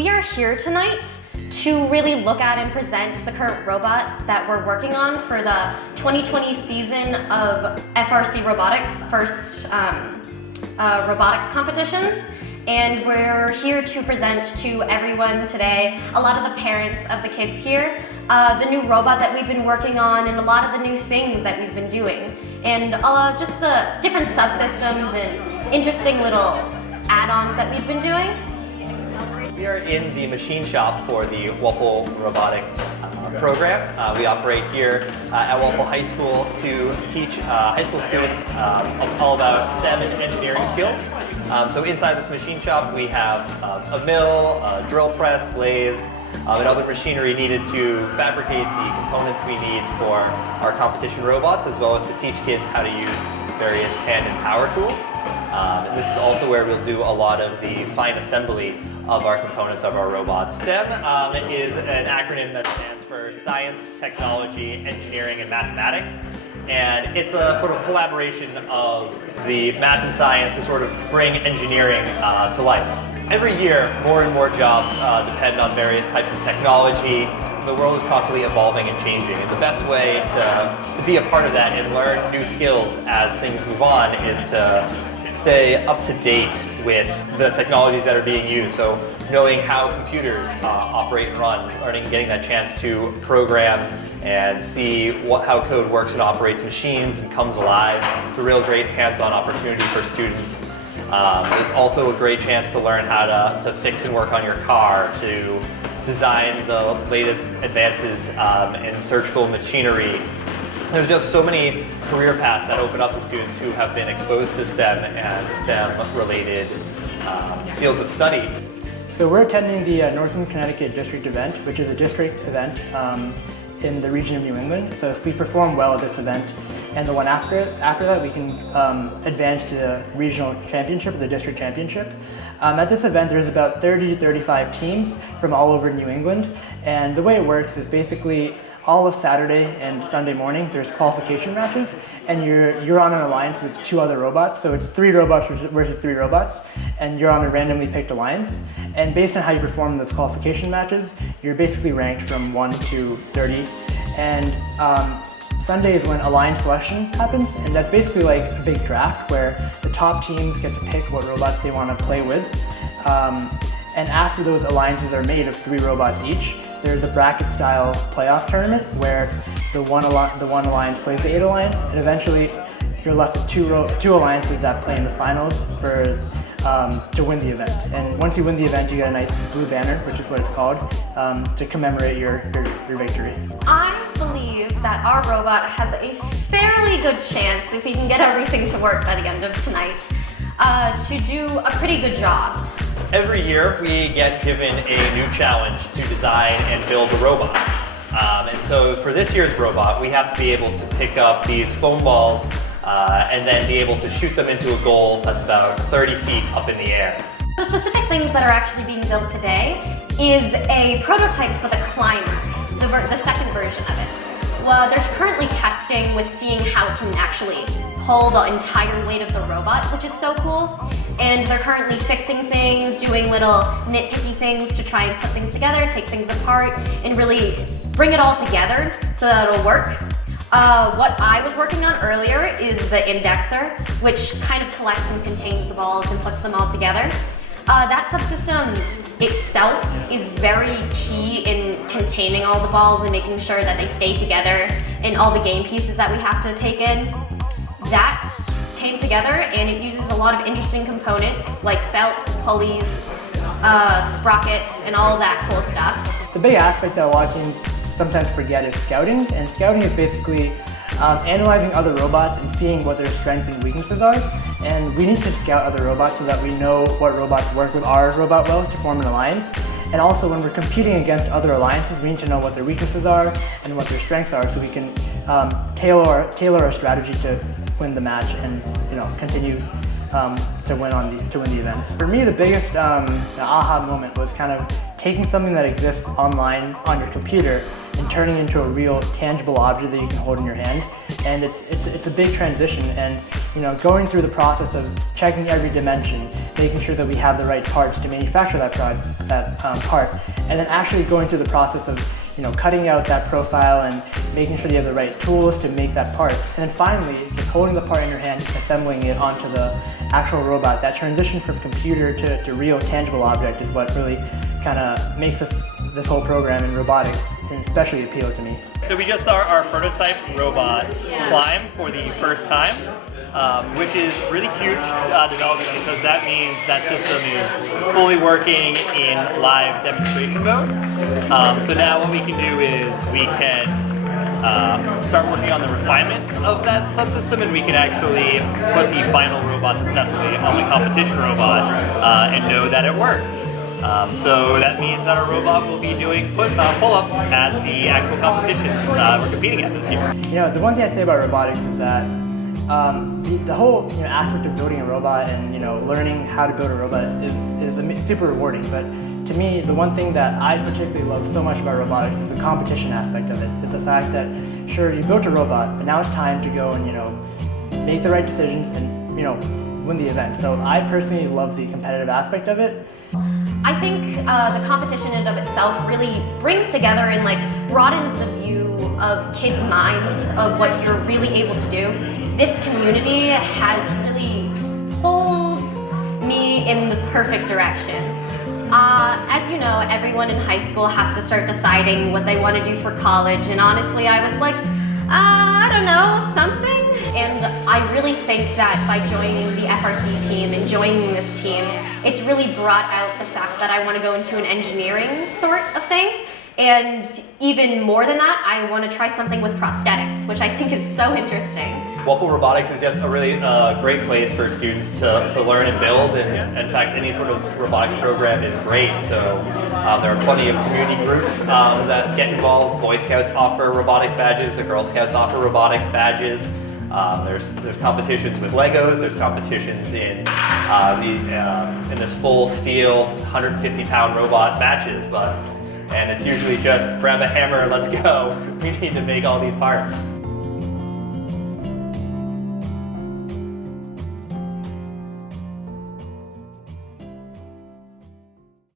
We are here tonight to really look at and present the current robot that we're working on for the 2020 season of FRC Robotics, first robotics competitions. And we're here to present to everyone today, a lot of the parents of the kids here, the new robot that we've been working on and a lot of the new things that we've been doing. And just the different subsystems and interesting little add-ons that we've been doing. We are in the machine shop for the Walpole Robotics program. We operate here at Walpole High School to teach high school students all about STEM and engineering skills. So inside this machine shop we have a mill, a drill press, lathes, and other machinery needed to fabricate the components we need for our competition robots, as well as to teach kids how to use various hand and power tools. And this is also where we'll do a lot of the fine assembly of our components of our robots. STEM is an acronym that stands for Science, Technology, Engineering, and Mathematics. And it's a sort of collaboration of the math and science to sort of bring engineering to life. Every year, more and more jobs depend on various types of technology. The world is constantly evolving and changing, and the best way to be a part of that and learn new skills as things move on is to stay up to date with the technologies that are being used. So knowing how computers operate and run, getting that chance to program and see how code works and operates machines and comes alive. It's a real great hands-on opportunity for students. It's also a great chance to learn how to fix and work on your car, to design the latest advances in surgical machinery. There's just so many career paths that open up to students who have been exposed to STEM and STEM-related fields of study. So we're attending the Northern Connecticut District event, which is a district event in the region of New England. So if we perform well at this event and the one after that, we can advance to the regional championship or the district championship. At this event, there's about 30 to 35 teams from all over New England. And the way it works is basically all of Saturday and Sunday morning, there's qualification matches, and you're on an alliance with two other robots. So it's 3 robots versus 3 robots, and you're on a randomly picked alliance. And based on how you perform in those qualification matches, you're basically ranked from 1 to 30. And Sunday is when alliance selection happens, and that's basically like a big draft where the top teams get to pick what robots they want to play with. And after those alliances are made of 3 robots each, there's a bracket-style playoff tournament where the one alliance plays the 8 alliance, and eventually you're left with two alliances that play in the finals to win the event. And once you win the event, you get a nice blue banner, which is what it's called, to commemorate your victory. I believe that our robot has a fairly good chance, if we can get everything to work by the end of tonight, to do a pretty good job. Every year we get given a new challenge to design and build a robot. And so for this year's robot, we have to be able to pick up these foam balls and then be able to shoot them into a goal that's about 30 feet up in the air. The specific things that are actually being built today is a prototype for the climber, the second version of it. Well, they're currently testing with seeing how it can actually pull the entire weight of the robot, which is so cool. And they're currently fixing things, doing little nitpicky things to try and put things together, take things apart, and really bring it all together so that it'll work. What I was working on earlier is the indexer, which kind of collects and contains the balls and puts them all together. That subsystem itself is very key in containing all the balls and making sure that they stay together and all the game pieces that we have to take in. That came together, and it uses a lot of interesting components like belts, pulleys, sprockets, and all of that cool stuff. The big aspect that a lot of teams sometimes forget is scouting, and scouting is basically analyzing other robots and seeing what their strengths and weaknesses are. And we need to scout other robots so that we know what robots work with our robot well to form an alliance. And also when we're competing against other alliances, we need to know what their weaknesses are and what their strengths are so we can tailor our strategy to win the match and continue to win the event. For me, the biggest aha moment was kind of taking something that exists online on your computer and turning it into a real tangible object that you can hold in your hand and it's a big transition. And going through the process of checking every dimension, making sure that we have the right parts to manufacture that part, and then actually going through the process of cutting out that profile and making sure you have the right tools to make that part. And then finally, just holding the part in your hand, assembling it onto the actual robot. That transition from computer to real tangible object is what really kind of makes this whole program in robotics and especially appeal to me. So we just saw our prototype robot climb for the first time, which is really huge development because that means that system is fully working in live demonstration mode. So now what we can do is we can start working on the refinement of that subsystem, and we can actually put the final robot's assembly on the competition robot and know that it works. So that means that our robot will be doing pull-ups at the actual competitions we're competing at this year. The one thing I'd say about robotics is that the whole aspect of building a robot and learning how to build a robot is super rewarding. But to me, the one thing that I particularly love so much about robotics is the competition aspect of it. Is the fact that sure, you built a robot, but now it's time to go and make the right decisions and win the event. So I personally love the competitive aspect of it. I think the competition in and of itself really brings together and broadens the view of kids' minds of what you're really able to do. This community has really pulled me in the perfect direction. As you know, everyone in high school has to start deciding what they want to do for college, and honestly I was like, I don't know, something? And I really think that by joining the FRC team and joining this team, it's really brought out the fact that I want to go into an engineering sort of thing. And even more than that, I want to try something with prosthetics, which I think is so interesting. Walpole Robotics is just a really great place for students to learn and build, and in fact any sort of robotics program is great. So there are plenty of community groups that get involved. Boy Scouts offer robotics badges, the Girl Scouts offer robotics badges. There's competitions with Legos, there's competitions in this full steel 150-pound robot matches, and it's usually just grab a hammer, let's go. We need to make all these parts.